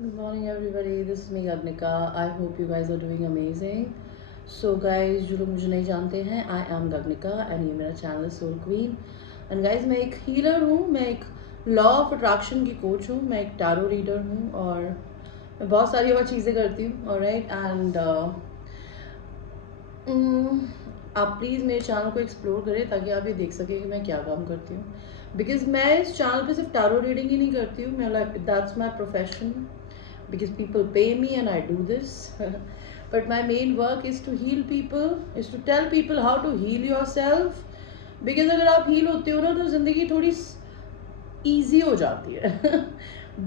Good morning, everybody. This is me, Gagnika. I hope you guys are doing amazing. So, guys, जो लोग मुझे नहीं जानते हैं, I am Gagnika and ये मेरा चैनल है Soul Queen. And guys, मैं एक हीलर हूँ, मैं एक लॉ ऑफ अट्रैक्शन की कोच हूँ, मैं एक टैरो रीडर हूँ और मैं बहुत सारी और चीज़ें करती हूँ. ऑलराइट एंड आप प्लीज़ मेरे चैनल को एक्सप्लोर करें ताकि आप ये देख सकें कि मैं क्या काम करती हूँ. बिकॉज मैं इस चैनल पे सिर्फ टैरो रीडिंग ही नहीं करती हूँ, मैं like that's my profession. Because people pay me and I do this. But my main work is to heal people, is to tell people how to heal yourself. Because अगर आप heal होते हो ना तो ज़िंदगी थोड़ी easy हो जाती है.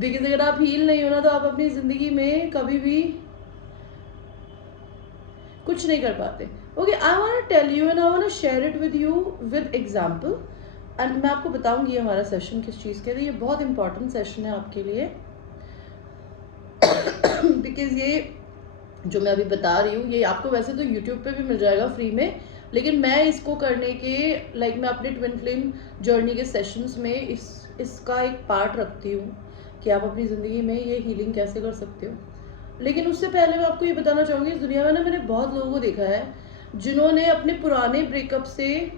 Because अगर आप heal नहीं हो ना तो आप अपनी ज़िंदगी में कभी भी कुछ नहीं कर पाते. Okay, I want to tell you and I want to share it with you with example. And मैं आपको बताऊंगी हमारा सेशन किस चीज़ के लिए. ये बहुत इंपॉर्टेंट सेशन है आपके लिए. बिकॉज ये जो मैं अभी बता रही हूँ ये आपको वैसे तो यूट्यूब पे भी मिल जाएगा फ्री में, लेकिन मैं इसको करने के मैं अपने ट्विन फ्लेम जर्नी के सेशंस में इसका एक पार्ट रखती हूँ कि आप अपनी ज़िंदगी में ये हीलिंग कैसे कर सकते हो. लेकिन उससे पहले मैं आपको ये बताना चाहूँगी, इस दुनिया में ना मैंने बहुत लोगों को देखा है जिन्होंने अपने पुराने ब्रेकअप से,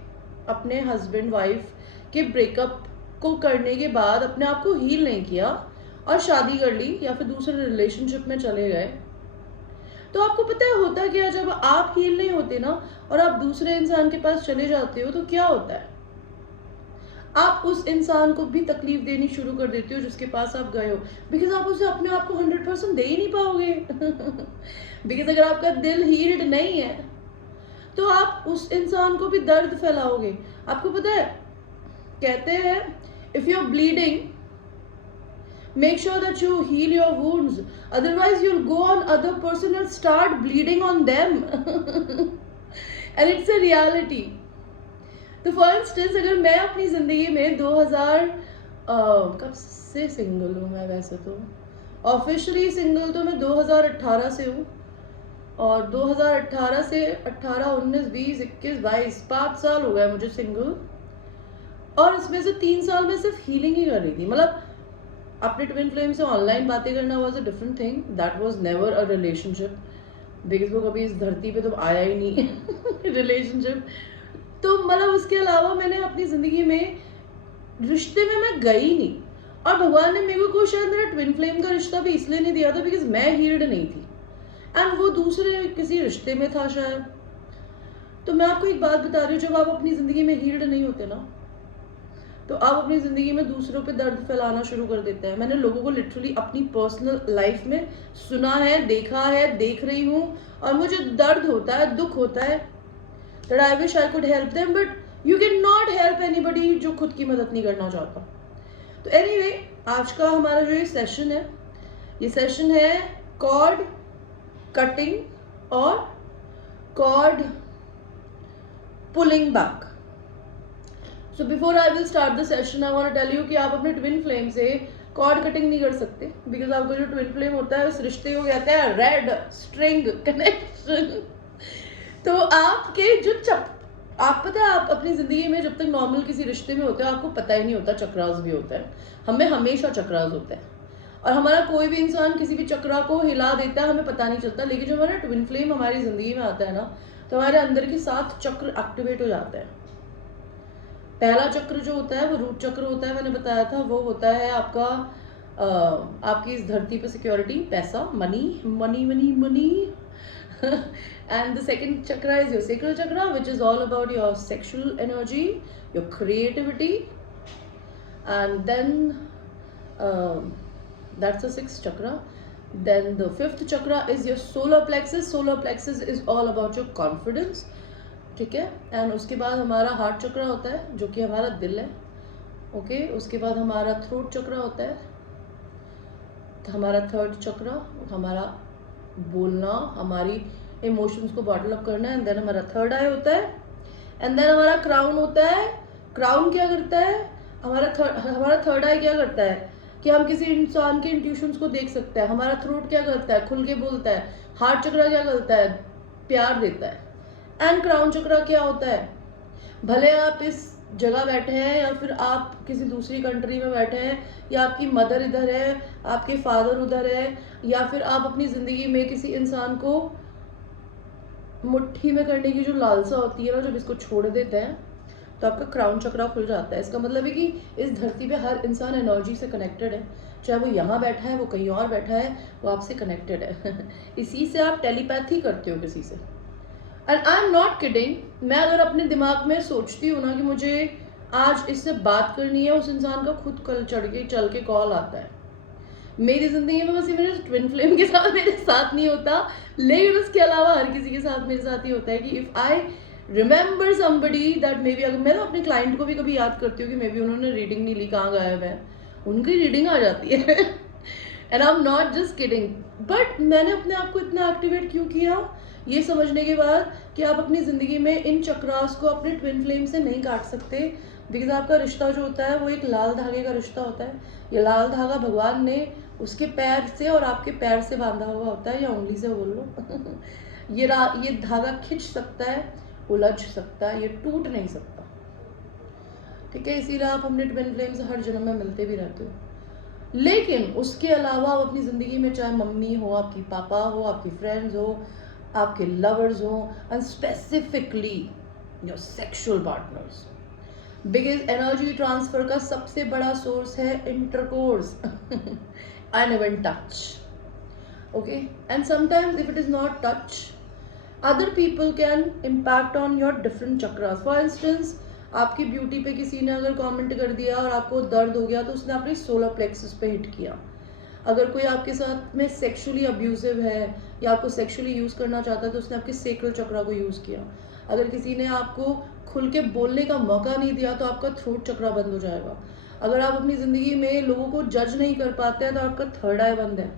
अपने हस्बैंड वाइफ के ब्रेकअप को करने के बाद अपने आप को हील नहीं किया और शादी कर ली या फिर दूसरे रिलेशनशिप में चले गए. तो आपको पता है होता क्या, जब आप हील नहीं होते ना और आप दूसरे इंसान के पास चले जाते हो तो क्या होता है, आप उस इंसान को भी तकलीफ देनी शुरू कर देते हो जिसके पास आप गए हो. बिकॉज आप उसे अपने आप को 100% दे ही नहीं पाओगे. बिकॉज अगर आपका दिल हील्ड नहीं है तो आप उस इंसान को भी दर्द फैलाओगे. आपको पता है कहते हैं if you are bleeding, make sure that you heal your wounds, otherwise you'll go on other person and start bleeding on them. And it's a reality. तो फॉर इंस्टेंस अगर मैं अपनी ज़िंदगी में 2000 कब से सिंगल हूँ, मैं वैसे तो ऑफिशियली सिंगल तो मैं 2018 से हूँ और 2018 से 18, 19, 20, 21, 22 5 साल हो गए मुझे सिंगल. और इसमें से 3 साल में सिर्फ हीलिंग ही कर रही थी. मतलब अपने ट्विन फ्लेम से ऑनलाइन बातें करना was a different thing, that was never a relationship. Because वो कभी इस धरती पे तो आया ही नहीं रिलेशनशिप. तो मतलब उसके अलावा मैंने अपनी ज़िंदगी में रिश्ते में मैं गई नहीं. और भगवान ने मेरे को शायद मेरा ट्विन फ्लेम का रिश्ता भी इसलिए नहीं दिया था बिकॉज मैं हील्ड नहीं थी एंड वो दूसरे किसी रिश्ते में था शायद. तो मैं आपको एक बात बता रही हूँ, जब आप अपनी ज़िंदगी में हील्ड नहीं होते ना तो आप अपनी ज़िंदगी में दूसरों पे दर्द फैलाना शुरू कर देते हैं. मैंने लोगों को लिटरली अपनी पर्सनल लाइफ में सुना है, देखा है, देख रही हूँ और मुझे दर्द होता है, दुख होता है that I wish I could help them, but you cannot help anybody जो खुद की मदद नहीं करना चाहता. तो anyway, आज का हमारा जो ये सेशन है कॉर्ड कटिंग और cord pulling back. So before I will start the session I want to tell you कि आप अपने ट्विन फ्लेम से कॉर्ड कटिंग नहीं कर सकते बिकॉज आपका जो ट्विन फ्लेम होता है उस रिश्ते को कहते हैं रेड स्ट्रिंग कनेक्शन. तो आपके जो आप पता है आप अपनी ज़िंदगी में जब तक नॉर्मल किसी रिश्ते में होते हैं आपको पता ही नहीं होता चक्रास भी होता है. हमें हमेशा चक्रास होता है और हमारा कोई भी इंसान किसी भी चक्रा को हिला देता है हमें पता नहीं चलता. लेकिन जब हमारा ट्विन फ्लेम हमारी ज़िंदगी में आता है ना तो हमारे अंदर के 7 चक्र एक्टिवेट हो जाते हैं. पहला चक्र जो होता है वो रूट चक्र होता है, मैंने बताया था. वो होता है आपका आपकी इस धरती पे सिक्योरिटी, पैसा, money money money money. And the second chakra is your sacral chakra, which is all about your sexual energy, your creativity. And then that's the 6th chakra. Then the 5th chakra is your solar plexus. Solar plexus is all about your confidence. ठीक है. And उसके बाद हमारा heart चक्रा होता है जो कि हमारा दिल है. ओके. उसके बाद हमारा थ्रोट चक्रा होता है, हमारा 3rd चक्रा हमारा बोलना, हमारी इमोशंस को बॉटल अप करना. एंड देन हमारा 3rd आई होता है. एंड देन हमारा क्राउन होता है. क्राउन क्या करता है, हमारा 3rd आई क्या करता है कि हम किसी इंसान के इंट्यूशंस को देख सकते हैं. हमारा थ्रोट क्या करता है, खुल के बोलता है. हार्ट चक्रा क्या करता है, प्यार देता है. एंड क्राउन चक्रा क्या होता है, भले आप इस जगह बैठे हैं या फिर आप किसी दूसरी कंट्री में बैठे हैं या आपकी मदर इधर है, आपके फादर उधर है, या फिर आप अपनी ज़िंदगी में किसी इंसान को मुट्ठी में करने की जो लालसा होती है ना, जब इसको छोड़ देते हैं तो आपका क्राउन चक्रा खुल जाता है। इसका मतलब है कि इस धरती पे हर इंसान एनर्जी से कनेक्टेड है, चाहे वो यहाँ बैठा है, वो कहीं और बैठा है, वो आपसे कनेक्टेड है। इसी से आप टेलीपैथी करते हो किसी से। And I am not kidding, मैं अगर अपने दिमाग में सोचती हूँ ना कि मुझे आज इससे बात करनी है, उस इंसान का खुद कल चल के कॉल आता है। मेरी जिंदगी में बस ये मेरे ट्विन फ्लेम के साथ मेरे साथ नहीं होता, लेकिन उसके अलावा हर किसी के साथ मेरे साथ ही होता है कि if I remember somebody that may be, अगर मैं तो अपने क्लाइंट को भी कभी याद करती हूँ कि मे बी उन्होंने रीडिंग नहीं ली, कहाँ गायब है, उनकी रीडिंग आ जाती है। And I am not just kidding, but मैंने अपने आप को इतना एक्टिवेट क्यों किया, ये समझने के बाद कि आप अपनी ज़िंदगी में इन चक्रास को अपने ट्विन फ्लेम से नहीं काट सकते, बिकॉज आपका रिश्ता जो होता है वो एक लाल धागे का रिश्ता होता है। ये लाल धागा भगवान ने उसके पैर से और आपके पैर से बांधा हुआ होता है, या उंगली से बोल लो। ये धागा खिंच सकता है, उलझ सकता है, ये टूट नहीं सकता, ठीक है। इसीलिए आप अपने ट्विन फ्लेम से हर जन्म में मिलते भी रहते हो। लेकिन उसके अलावा आप अपनी ज़िंदगी में चाहे मम्मी हो, आपकी पापा हो, आपकी फ्रेंड्स हो, आपके लवर्स हो, and specifically your sexual partners, because energy transfer का सबसे बड़ा सोर्स है intercourse and even touch, okay. And sometimes if it is not touch, other people can impact on your different chakras. For instance, आपकी beauty पे किसी ने अगर comment कर दिया और आपको दर्द हो गया तो उसने अपनी सोलर प्लेक्सस पे हिट किया। अगर कोई आपके साथ में सेक्सुअली अब्यूजिव है या आपको सेक्सुअली यूज़ करना चाहता है तो उसने आपके सेक्रल चक्रा को यूज़ किया। अगर किसी ने आपको खुल के बोलने का मौका नहीं दिया तो आपका थ्रोट चक्रा बंद हो जाएगा। अगर आप अपनी ज़िंदगी में लोगों को जज नहीं कर पाते हैं तो आपका थर्ड आई बंद है।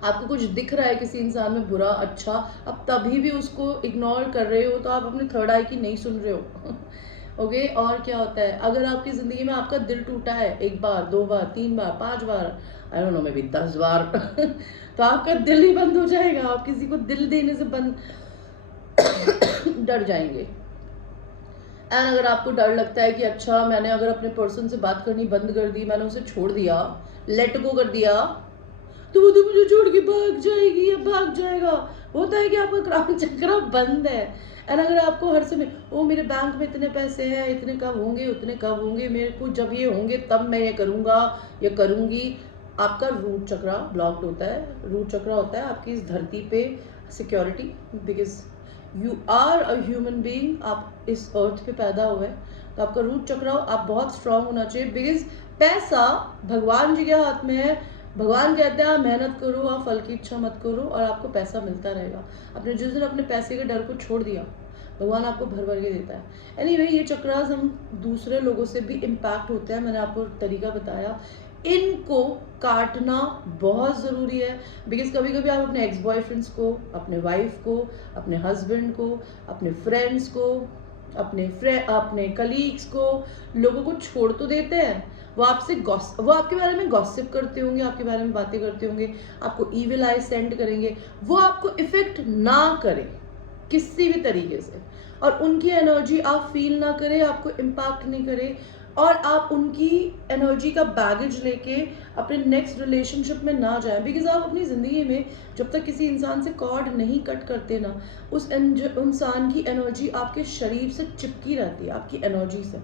आपको कुछ दिख रहा है किसी इंसान में बुरा अच्छा, अब तभी भी उसको इग्नोर कर रहे हो तो आप अपने थर्ड आई की नहीं सुन रहे हो। ओके। और क्या होता है, अगर आपकी ज़िंदगी में आपका दिल टूटा है 1 बार 2 बार 3 बार 5 बार, I don't know maybe 10 बार तो आपका दिल ही बंद हो जाएगा, आप किसी को दिल देने से बंद डर जाएंगे। एंड अगर आपको डर लगता है कि अच्छा मैंने अगर अपने पर्सन से बात करनी बंद कर दी, मैंने उसे छोड़ दिया, लेट गो कर दिया, तो वो तो मुझे छोड़ के भाग जाएगी या भाग जाएगा, होता है कि आपका क्राउन चक्र बंद है। एंड अगर आपको हर समय ओ मेरे बैंक में इतने पैसे हैं, इतने कब होंगे उतने कब होंगे, मेरे को जब ये होंगे तब मैं ये करूँगा या करूँगी, आपका रूट चक्र ब्लॉक्ड होता है। रूट चक्र होता है आपकी इस धरती पे security, because you are a human being, आप इस अर्थ पे पैदा हुए हैं तो आपका रूट चक्र आप बहुत स्ट्रांग होना चाहिए। बिकॉज पैसा भगवान जी के हाथ में है, भगवान कहते हैं आप मेहनत करो, आप फल की इच्छा मत करो और आपको पैसा मिलता रहेगा। आपने जिस दिन अपने पैसे के डर को छोड़ दिया, भगवान आपको भर भर के देता है। एनीवे, ये चक्रास हम दूसरे लोगों से भी इम्पैक्ट होते हैं, मैंने आपको तरीका बताया। इनको काटना बहुत ज़रूरी है, बिकॉज कभी कभी आप अपने एक्स बॉयफ्रेंड्स को, अपने वाइफ को, अपने हस्बैंड को, अपने फ्रेंड्स को, अपने कलीग्स को, लोगों को छोड़ तो देते हैं, वो आपके बारे में गॉसिप करते होंगे, आपके बारे में बातें करते होंगे, आपको ईविल आई सेंड करेंगे, वो आपको इफेक्ट ना करे किसी भी तरीके से, और उनकी एनर्जी आप फील ना करें, आपको इम्पैक्ट नहीं करे, और आप उनकी एनर्जी का बैगेज लेके अपने नेक्स्ट रिलेशनशिप में ना जाएं। बिकॉज आप अपनी ज़िंदगी में जब तक किसी इंसान से कॉर्ड नहीं कट करते ना, उस इंसान की एनर्जी आपके शरीर से चिपकी रहती है, आपकी एनर्जी से।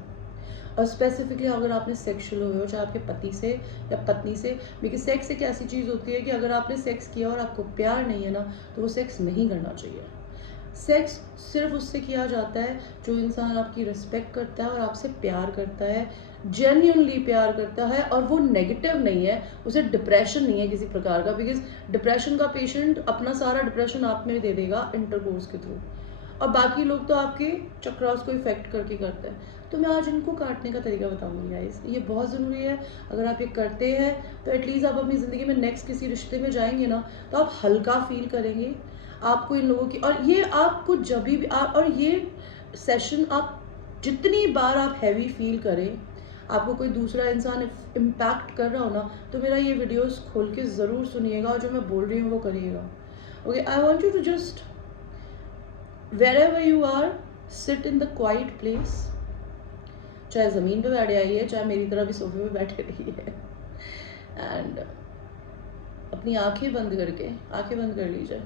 और स्पेसिफिकली अगर आपने सेक्सुअल हुए हो, चाहे आपके पति से या पत्नी से, बिकॉज सेक्स एक ऐसी चीज़ होती है कि अगर आपने सेक्स किया और आपको प्यार नहीं है ना, तो वो सेक्स नहीं करना चाहिए। सेक्स सिर्फ उससे किया जाता है जो इंसान आपकी रिस्पेक्ट करता है और आपसे प्यार करता है, जेन्युइनली प्यार करता है, और वो नेगेटिव नहीं है, उसे डिप्रेशन नहीं है किसी प्रकार का। बिकॉज डिप्रेशन का पेशेंट अपना सारा डिप्रेशन आप में दे देगा इंटरकोर्स के थ्रू, और बाकी लोग तो आपके चक्रास को इफेक्ट करके करते हैं। तो मैं आज इनको काटने का तरीका बताऊंगी गाइस, ये बहुत ज़रूरी है। अगर आप ये करते हैं तो एटलीस्ट आप अपनी ज़िंदगी में नेक्स्ट किसी रिश्ते में जाएंगे ना, तो आप हल्का फील करेंगे। आपको इन लोगों की, और ये आपको जब भी आप, और ये सेशन आप जितनी बार आप हैवी फील करें, आपको कोई दूसरा इंसान इम्पैक्ट कर रहा हो ना, तो मेरा ये वीडियोस खोल के ज़रूर सुनिएगा और जो मैं बोल रही हूँ वो करिएगा। Okay, I want you to just wherever you are, sit in the quiet place, चाहे ज़मीन पे बैठे आई है, चाहे मेरी तरह भी सोफे पे बैठे रही है। एंड अपनी आंखें बंद करके, आंखें बंद कर लीजिए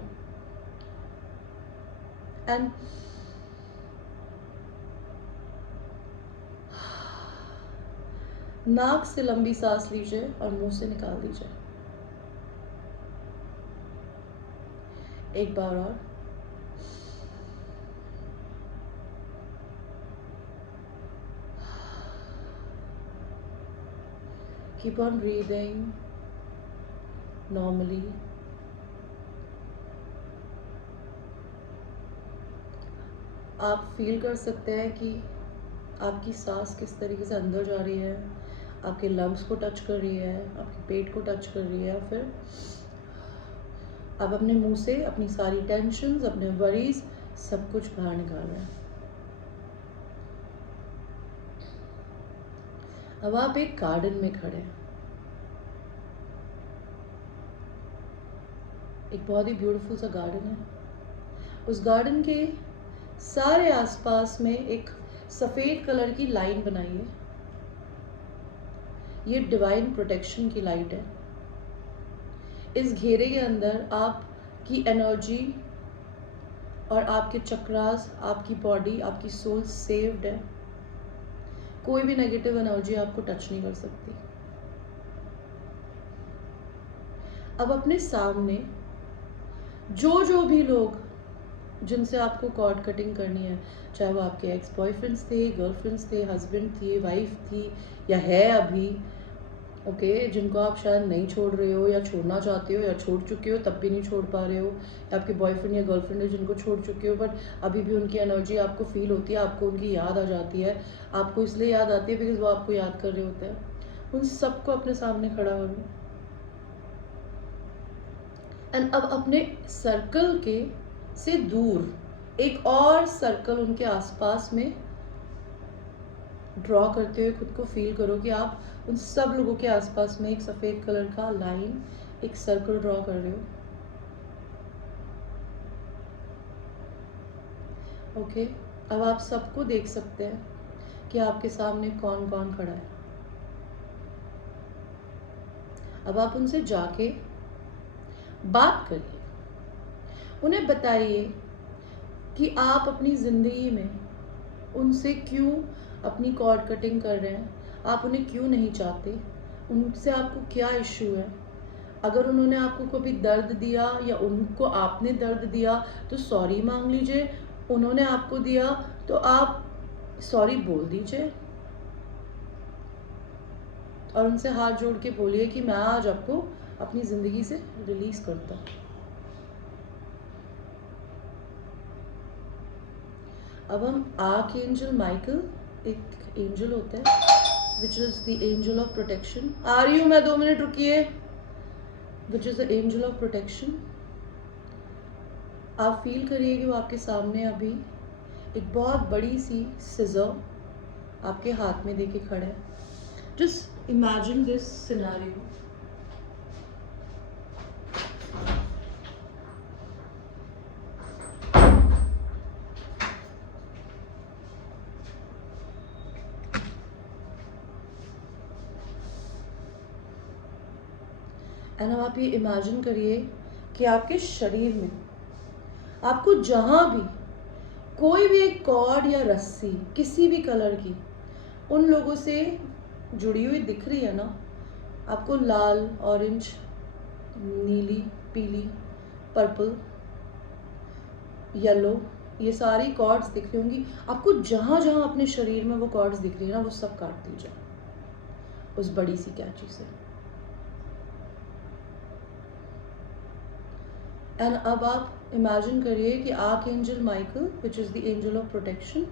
एंड नाक से लंबी सांस लीजिए और मुंह से निकाल दीजिए। एक बार और। Keep on breathing normally. आप फील कर सकते हैं कि आपकी सांस किस तरीके से अंदर जा रही है, आपके लंग्स को टच कर रही है, आपके पेट को टच कर रही है। फिर आप अपने मुंह से अपनी सारी टेंशन्स, अपने वरीज, सब कुछ बाहर निकाल रहे हैं। अब आप एक गार्डन में खड़े हैं, एक बहुत ही ब्यूटीफुल सा गार्डन है। उस गार्डन के सारे आसपास में एक सफ़ेद कलर की लाइन बनाई है। ये डिवाइन प्रोटेक्शन की लाइट है। इस घेरे के अंदर आपकी एनर्जी और आपके चक्रास, आपकी बॉडी, आपकी सोल सेव्ड है। कोई भी नेगेटिव एनर्जी आपको टच नहीं कर सकती। अब अपने सामने जो भी लोग जिनसे आपको कॉर्ड कटिंग करनी है, चाहे वो आपके एक्स बॉयफ्रेंड्स थे, गर्लफ्रेंड्स थे, हस्बैंड थे, वाइफ थी या है अभी, ओके, जिनको आप शायद नहीं छोड़ रहे हो या छोड़ना चाहते हो या छोड़ चुके हो तब भी नहीं छोड़ पा रहे हो, या आपके बॉयफ्रेंड या गर्लफ्रेंड है जिनको छोड़ चुके हो बट अभी भी उनकी एनर्जी आपको फील होती है, आपको उनकी याद आ जाती है। आपको इसलिए याद आती है बिकॉज वो आपको याद कर रहे होते हैं। उन सबको अपने सामने खड़ा करो एंड अब अपने सर्कल के से दूर एक और सर्कल उनके आसपास में ड्रॉ करते हुए खुद को फील करो कि आप उन सब लोगों के आसपास में एक सफ़ेद कलर का लाइन, एक सर्कल ड्रॉ कर रहे हो। ओके, अब आप सबको देख सकते हैं कि आपके सामने कौन कौन खड़ा है। अब आप उनसे जाके बात करिए, उन्हें बताइए कि आप अपनी ज़िंदगी में उनसे क्यों अपनी कॉर्ड कटिंग कर रहे हैं, आप उन्हें क्यों नहीं चाहते, उनसे आपको क्या इश्यू है। अगर उन्होंने आपको कभी दर्द दिया या उनको आपने दर्द दिया तो सॉरी मांग लीजिए, उन्होंने आपको दिया तो आप सॉरी बोल दीजिए और उनसे हाथ जोड़ के बोलिए कि मैं आज आपको अपनी ज़िंदगी से रिलीज़ करता हूँ। अब हम आर्क एंजल माइकल, एक एंजल होता है which is the angel of protection. आ रही हूँ मैं, 2 मिनट रुकिए। Which is the angel of protection. आप फील करिए कि वो आपके सामने अभी एक बहुत बड़ी सी सिजर आपके हाथ में देके खड़ा है। Just imagine this scenario. And अब आप ये इमेजिन करिए कि आपके शरीर में आपको जहाँ भी कोई भी एक कॉर्ड या रस्सी किसी भी कलर की उन लोगों से जुड़ी हुई दिख रही है ना, आपको लाल, ऑरेंज, नीली, पीली, पर्पल, येलो, ये सारी कॉर्ड्स दिख रही होंगी आपको। जहाँ जहाँ अपने शरीर में वो कॉर्ड्स दिख रही है ना, वो सब काट दीजिए उस बड़ी सी कैंची से। एंड अब आप इमेजिन करिए कि arc angel Michael which is the angel of protection,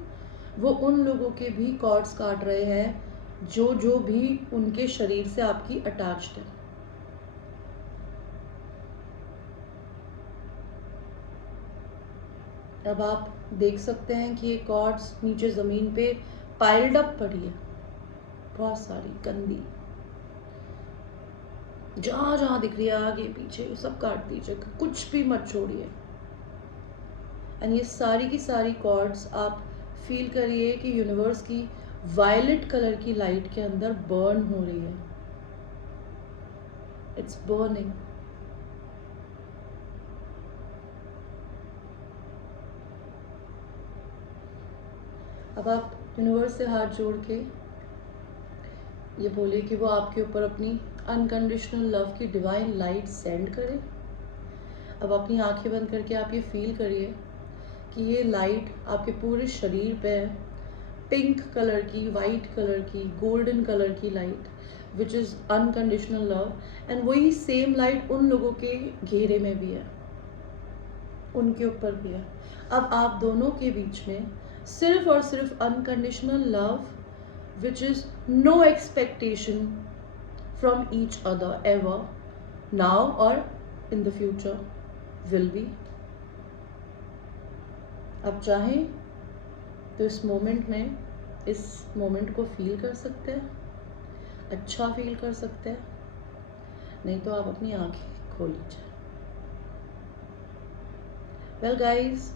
वो उन लोगों के भी कॉर्ड्स काट रहे हैं जो भी उनके शरीर से आपकी अटैच्ड है। अब आप देख सकते हैं कि ये कॉर्ड्स नीचे ज़मीन पे पाइल्ड अप पड़ी है, बहुत सारी गंदी, जहाँ जहाँ दिख रही है आगे पीछे सब काट दीजिए, कुछ भी मत छोड़िए। एंड ये सारी की सारी कॉर्ड्स आप फील करिए कि यूनिवर्स की वायलेट कलर की लाइट के अंदर बर्न हो रही है, इट्स बर्निंग। अब आप यूनिवर्स से हाथ जोड़ के ये बोलिए कि वो आपके ऊपर अपनी अनकंडीशनल लव की डिवाइन लाइट सेंड करे। अब अपनी आंखें बंद करके आप ये फील करिए कि ये लाइट आपके पूरे शरीर पे है, पिंक कलर की, वाइट कलर की, गोल्डन कलर की light which is unconditional love. And वही सेम लाइट उन लोगों के घेरे में भी है, उनके ऊपर भी है। अब आप दोनों के बीच में सिर्फ और सिर्फ unconditional love which is no expectation from each other ever, now और in the future will be. आप चाहें तो इस मोमेंट को फील कर सकते हैं, अच्छा फील कर सकते हैं, नहीं तो आप अपनी आंखें खोल लीजिए। वेल गाइस,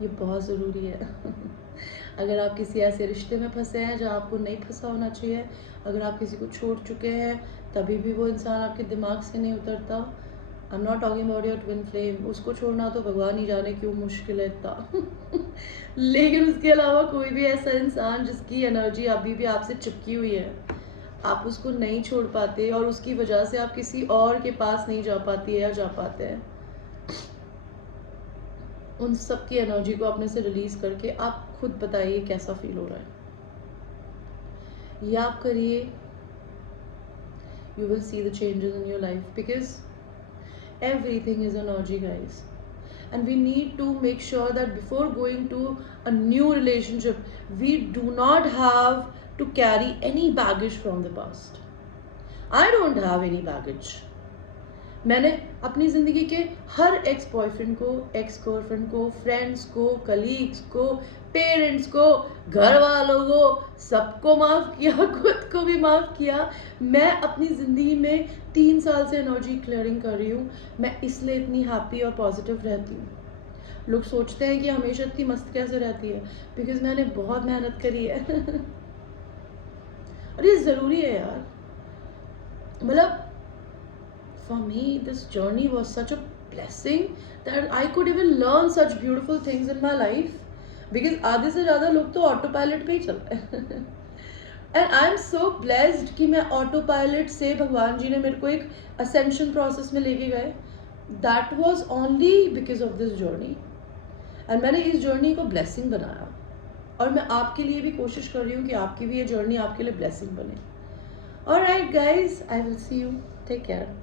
ये बहुत ज़रूरी है अगर आप किसी ऐसे रिश्ते में फंसे हैं जहाँ आपको नहीं फंसा होना चाहिए, अगर आप किसी को छोड़ चुके हैं तभी भी वो इंसान आपके दिमाग से नहीं उतरता, I am not talking about your twin flame, उसको छोड़ना तो भगवान ही जाने क्यों मुश्किल है इतना लेकिन उसके अलावा कोई भी ऐसा इंसान जिसकी एनर्जी अभी भी आपसे चिपकी हुई है, आप उसको नहीं छोड़ पाते और उसकी वजह से आप किसी और के पास नहीं जा पाती है या जा पाते हैं, उन सब की एनर्जी को अपने से रिलीज करके आप खुद बताइए कैसा फील हो रहा है। ये आप करिए, you will see the changes in your life because everything is energy, guys, and we need to make sure that before going to a new relationship we do not have to carry any baggage from the past. I don't have any baggage. मैंने अपनी ज़िंदगी के हर ex boyfriend को, ex girlfriend को, friends को, colleagues को, parents को, घर वालों को, सबको माफ़ किया, खुद को भी माफ़ किया। मैं अपनी ज़िंदगी में 3 साल से एनर्जी क्लियरिंग कर रही हूँ, मैं इसलिए इतनी हैप्पी और पॉजिटिव रहती हूँ। लोग सोचते हैं कि हमेशा इतनी मस्त कैसे रहती है, बिकॉज मैंने बहुत मेहनत करी है और ये ज़रूरी है यार, मतलब for me this journey was such a blessing that I could even learn such beautiful things in my life because आधे से ज़्यादा लोग तो ऑटो पायलट पे ही चलते हैं and I am so blessed कि मैं ऑटो पायलट से भगवान जी ने मेरे को एक असेंशन प्रोसेस में लेके गए, that was only because of this journey and मैंने इस जर्नी को ब्लेसिंग बनाया और मैं आपके लिए भी कोशिश कर रही हूँ कि आपकी भी ये जर्नी आपके लिए ब्लेसिंग बने। Alright guys, I will see you, take care.